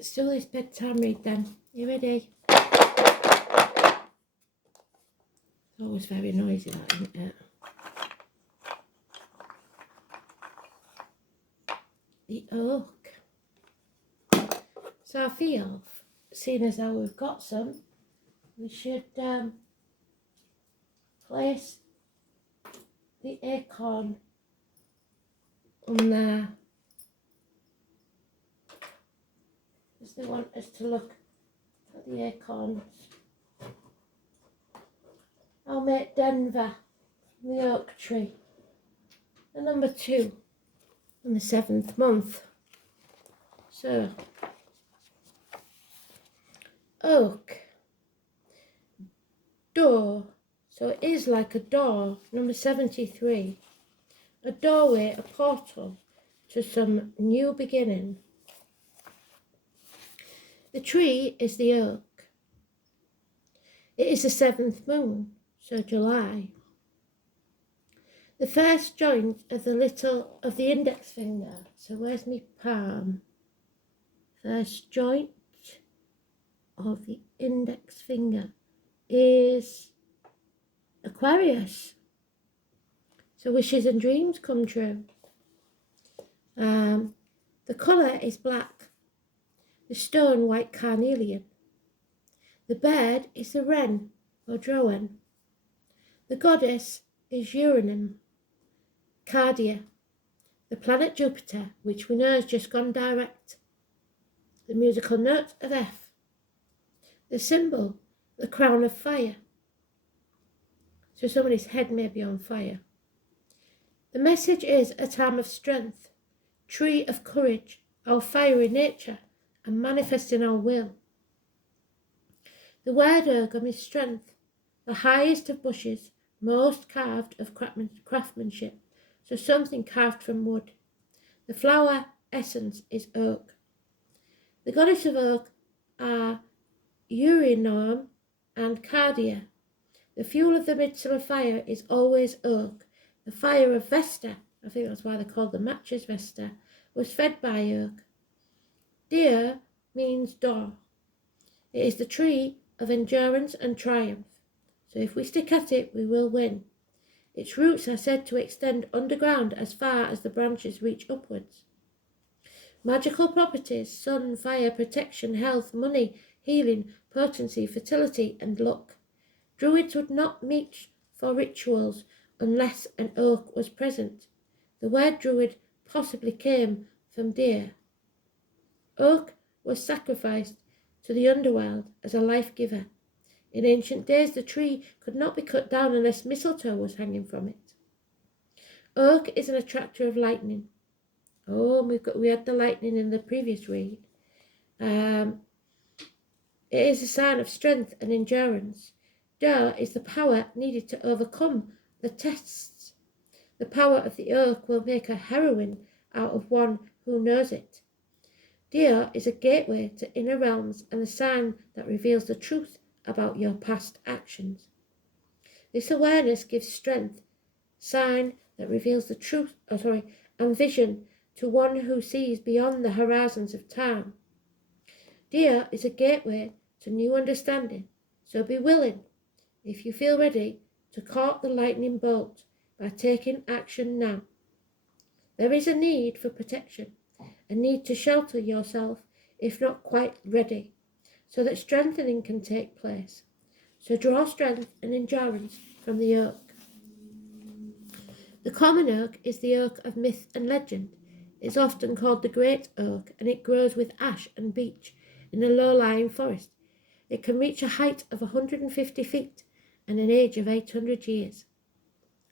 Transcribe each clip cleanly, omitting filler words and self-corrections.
Let's do this bedtime read then. You ready? It's always very noisy, that, isn't it? The oak. So I feel, seeing as how we've got some, we should place the acorn on there. Because they want us to look at the acorns. I'll make Denver from the oak tree. The number 2 in the 7th month. So, oak. Door. So it is like a door. Number 73. A doorway, a portal to some new beginning. The tree is the oak. It is the 7th moon, so July. The first joint of the index finger. So where's my palm? First joint of the index finger is Aquarius. So wishes and dreams come true. The colour is black. The stone white carnelian. The bird is the wren or drowen. The goddess is Uranim. Cardia. The planet Jupiter, which we know has just gone direct. The musical note of F. The symbol, the crown of fire. So somebody's head may be on fire. The message is a time of strength, tree of courage, our fiery nature, and manifesting our will. The word Ogham is strength, the highest of bushes, most carved of craftsmanship, so something carved from wood. The flower essence is oak. The goddess of oak are Uranom and Cardia. The fuel of the midsummer fire is always oak. The fire of Vesta, I think that's why they called the matches Vesta, was fed by oak. Deer means door. It is the tree of endurance and triumph. So if we stick at it, we will win. Its roots are said to extend underground as far as the branches reach upwards. Magical properties: sun, fire, protection, health, money, healing, potency, fertility, and luck. Druids would not meet for rituals unless an oak was present. The word druid possibly came from deer. Oak was sacrificed to the underworld as a life giver. In ancient days, the tree could not be cut down unless mistletoe was hanging from it. Oak is an attractor of lightning. Oh, we had the lightning in the previous read. It is a sign of strength and endurance. Dur is the power needed to overcome the tests. The power of the oak will make a heroine out of one who knows it. Deer is a gateway to inner realms and a sign that reveals the truth about your past actions. This awareness gives strength, sign that reveals the truth, and vision to one who sees beyond the horizons of time. Deer is a gateway to new understanding, so be willing, if you feel ready, to court the lightning bolt by taking action now. There is a need for protection, a need to shelter yourself if not quite ready, so that strengthening can take place. So draw strength and endurance from the oak. The common oak is the oak of myth and legend. It is often called the great oak, and it grows with ash and beech in a low-lying forest. It can reach a height of 150 feet and an age of 800 years.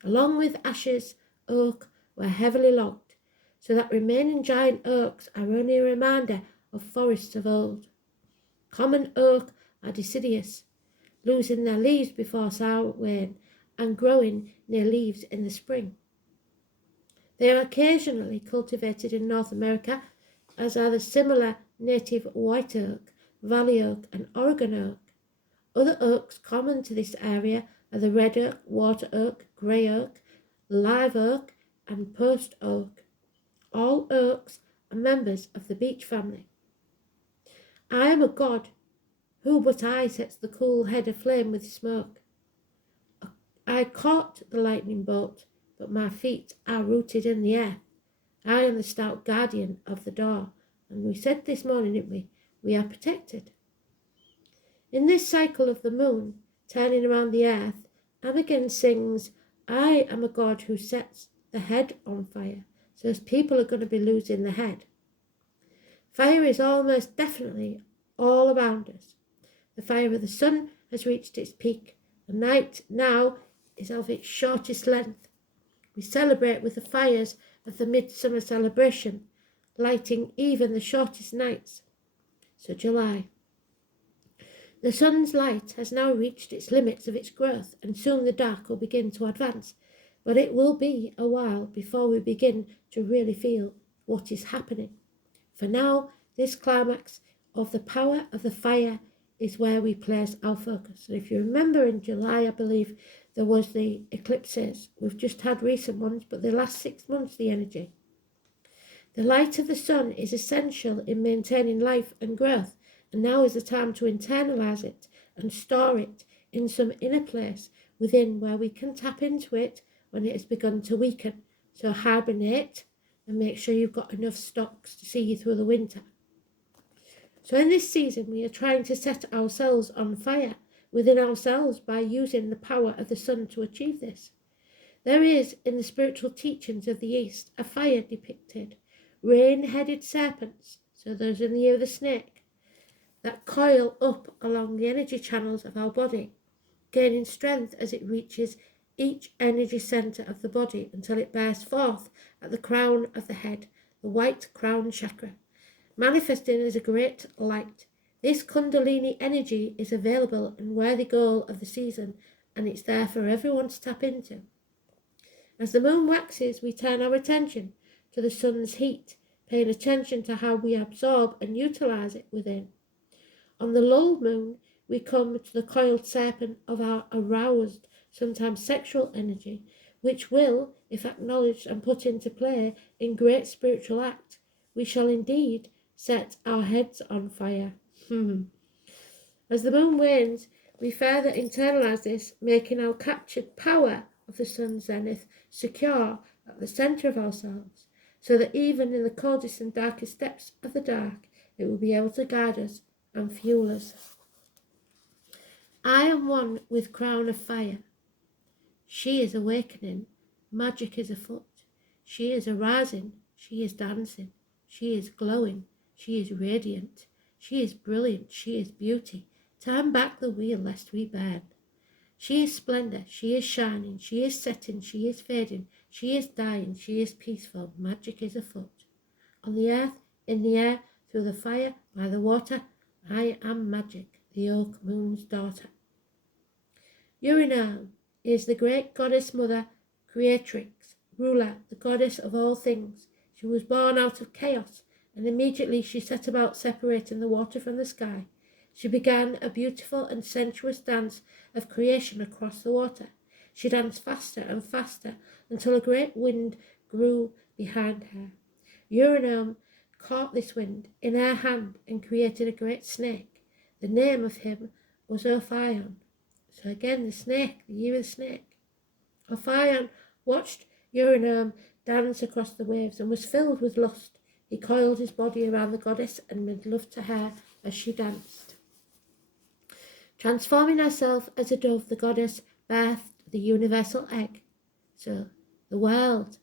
Along with ashes, oak were heavily logged, so that remaining giant oaks are only a reminder of forests of old. Common oak are deciduous, losing their leaves before sour wane and growing near leaves in the spring. They are occasionally cultivated in North America, as are the similar native white oak, valley oak, and Oregon oak. Other oaks common to this area are the red oak, water oak, grey oak, live oak, and post oak. All oaks are members of the beech family. I am a god. Who but I sets the cool head aflame with smoke? I caught the lightning bolt, but my feet are rooted in the earth. I am the stout guardian of the door. And we said this morning, didn't we? We are protected. In this cycle of the moon, turning around the earth, Imogen sings, I am a god who sets the head on fire. So as people are going to be losing the head. Fire is almost definitely all around us. The fire of the sun has reached its peak. The night now is of its shortest length. We celebrate with the fires of the midsummer celebration, lighting even the shortest nights. So July. The sun's light has now reached its limits of its growth, and soon the dark will begin to advance. But it will be a while before we begin to really feel what is happening. For now, this climax of the power of the fire is where we place our focus. And if you remember in July, I believe, there was the eclipses. We've just had recent ones, but the last 6 months, the energy. The light of the sun is essential in maintaining life and growth, and now is the time to internalize it and store it in some inner place within where we can tap into it when it has begun to weaken. So hibernate and make sure you've got enough stocks to see you through the winter. So in this season, we are trying to set ourselves on fire within ourselves by using the power of the sun to achieve this. There is, in the spiritual teachings of the East, a fire depicted, rain-headed serpents, so those in the ear of the snake, that coil up along the energy channels of our body, gaining strength as it reaches each energy centre of the body until it bursts forth at the crown of the head, the white crown chakra, manifesting as a great light. This Kundalini energy is available and worthy goal of the season, and it's there for everyone to tap into. As the moon waxes, we turn our attention to the sun's heat, paying attention to how we absorb and utilise it within. On the lull moon, we come to the coiled serpent of our aroused, sometimes sexual energy, which will, if acknowledged and put into play in great spiritual act, we shall indeed set our heads on fire. As the moon wanes, we further internalise this, making our captured power of the sun's zenith secure at the centre of ourselves, so that even in the coldest and darkest depths of the dark, it will be able to guide us and fuel us. I am one with crown of fire. She is awakening. Magic is afoot. She is arising. She is dancing. She is glowing. She is radiant. She is brilliant. She is beauty. Turn back the wheel lest we burn. She is splendour. She is shining. She is setting. She is fading. She is dying. She is peaceful. Magic is afoot. On the earth, in the air, through the fire, by the water, I am magic, the oak moon's daughter. Uranus is the great goddess mother, creatrix, ruler, the goddess of all things. She was born out of chaos, and immediately she set about separating the water from the sky. She began a beautiful and sensuous dance of creation across the water. She danced faster and faster until a great wind grew behind her. Uranus caught this wind in her hand and created a great snake. The name of him was Ophion. So again, the snake, the year of the snake. Ophion watched Uranus dance across the waves and was filled with lust. He coiled his body around the goddess and made love to her as she danced. Transforming herself as a dove, the goddess birthed the universal egg. So the world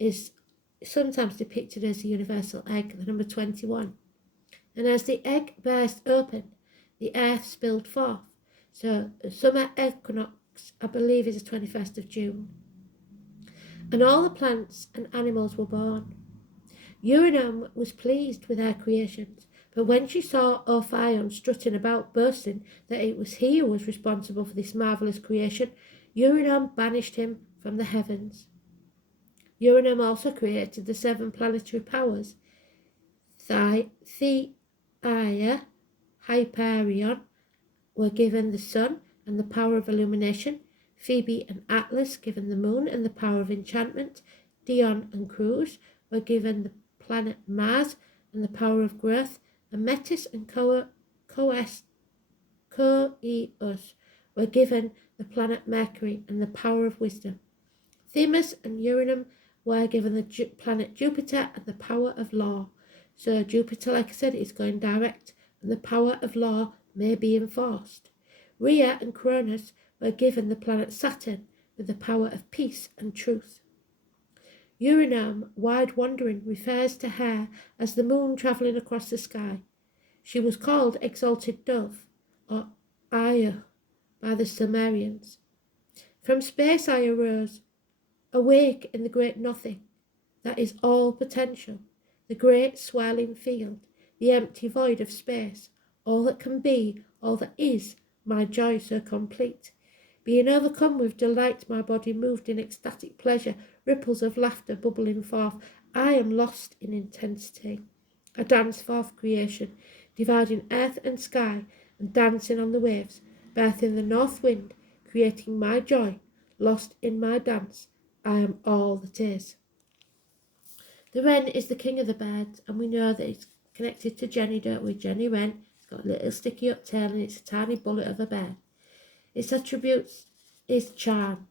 is sometimes depicted as the universal egg, the number 21. And as the egg burst open, the earth spilled forth. So the summer equinox, I believe, is the 21st of June. And all the plants and animals were born. Uranus was pleased with her creations, but when she saw Ophion strutting about, boasting that it was he who was responsible for this marvellous creation, Uranus banished him from the heavens. Uranus also created the 7 planetary powers. Theia, Hyperion were given the sun and the power of illumination. Phoebe and Atlas given the moon and the power of enchantment. Dion and Crux were given the planet Mars and the power of growth. Metis and Coeus were given the planet Mercury and the power of wisdom. Themis and Uranus were given the planet Jupiter and the power of law. So Jupiter, like I said, is going direct, and the power of law may be enforced. Rhea and Cronus were given the planet Saturn with the power of peace and truth. Uranus, wide wandering, refers to her as the moon travelling across the sky. She was called Exalted Dove, or Aya, by the Sumerians. From space I arose, awake in the great nothing, that is all potential, the great swirling field, the empty void of space, all that can be, all that is, my joy so complete. Being overcome with delight, my body moved in ecstatic pleasure, ripples of laughter bubbling forth. I am lost in intensity. I dance forth creation, dividing earth and sky, and dancing on the waves, birthing the north wind, creating my joy, lost in my dance. I am all that is. The wren is the king of the birds, and we know that it's connected to Jenny, don't we? Jenny Wren. It's got a little sticky up tail, and it's a tiny bullet of a bird. Its attributes is charm.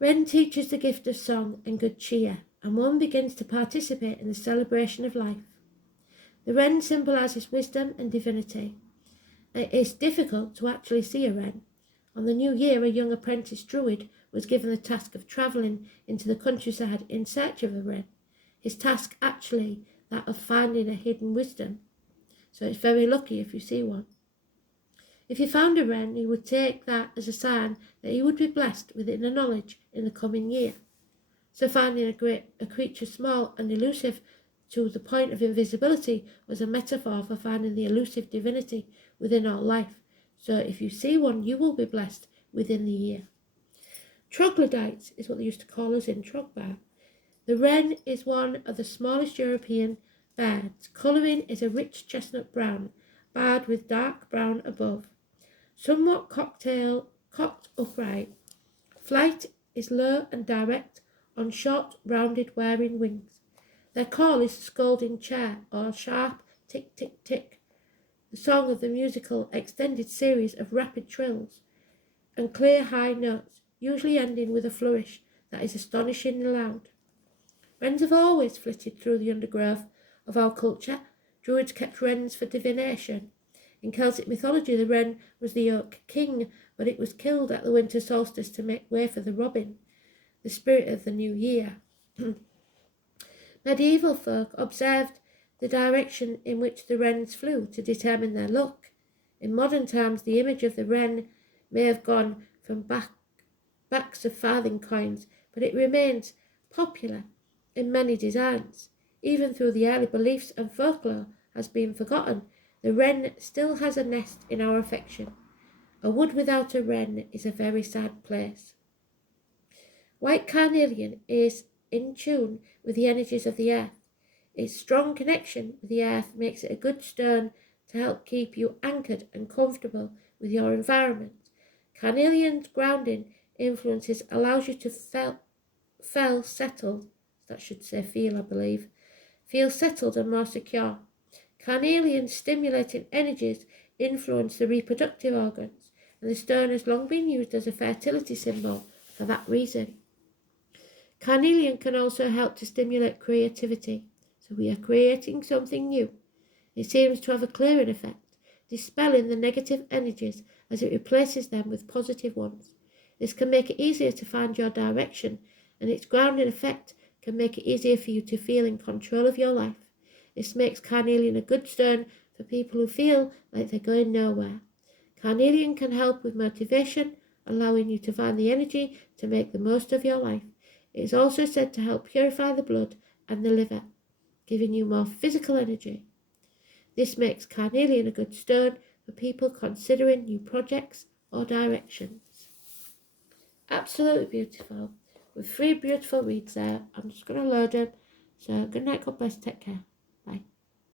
Wren teaches the gift of song and good cheer, and one begins to participate in the celebration of life. The wren symbolises wisdom and divinity. It is difficult to actually see a wren. On the new year, a young apprentice druid was given the task of travelling into the countryside in search of a wren. His task actually that of finding a hidden wisdom. So it's very lucky if you see one. If he found a wren, he would take that as a sign that he would be blessed with inner knowledge in the coming year. So finding a creature small and elusive to the point of invisibility was a metaphor for finding the elusive divinity within all life. So if you see one, you will be blessed within the year. Troglodytes is what they used to call us in Trogbar. The wren is one of the smallest European birds. Colouring is a rich chestnut brown, barred with dark brown above. Somewhat cocked upright. Flight is low and direct on short, rounded, wearing wings. Their call is scolding chair or sharp tick, tick, tick, the song of the musical extended series of rapid trills and clear high notes, usually ending with a flourish that is astonishingly loud. Wrens have always flitted through the undergrowth of our culture. Druids kept wrens for divination. In Celtic mythology, the wren was the oak king, but it was killed at the winter solstice to make way for the robin, the spirit of the new year. Medieval folk observed the direction in which the wrens flew to determine their luck. In modern times, the image of the wren may have gone from backs of farthing coins, but it remains popular in many designs. Even though the early beliefs and folklore has been forgotten, the wren still has a nest in our affection. A wood without a wren is a very sad place. White carnelian is in tune with the energies of the earth. Its strong connection with the earth makes it a good stone to help keep you anchored and comfortable with your environment. Carnelian's grounding influences allows you to feel settled. That should say feel, I believe. Feel settled and more secure. Carnelian stimulating energies influence the reproductive organs, and the stone has long been used as a fertility symbol for that reason. Carnelian can also help to stimulate creativity, so we are creating something new. It seems to have a clearing effect, dispelling the negative energies as it replaces them with positive ones. This can make it easier to find your direction, and its grounding effect can make it easier for you to feel in control of your life. This makes carnelian a good stone for people who feel like they're going nowhere. Carnelian can help with motivation, allowing you to find the energy to make the most of your life. It is also said to help purify the blood and the liver, giving you more physical energy. This makes carnelian a good stone for people considering new projects or directions. Absolutely beautiful. With 3 beautiful reads there. I'm just going to load them. So good night, God bless, take care.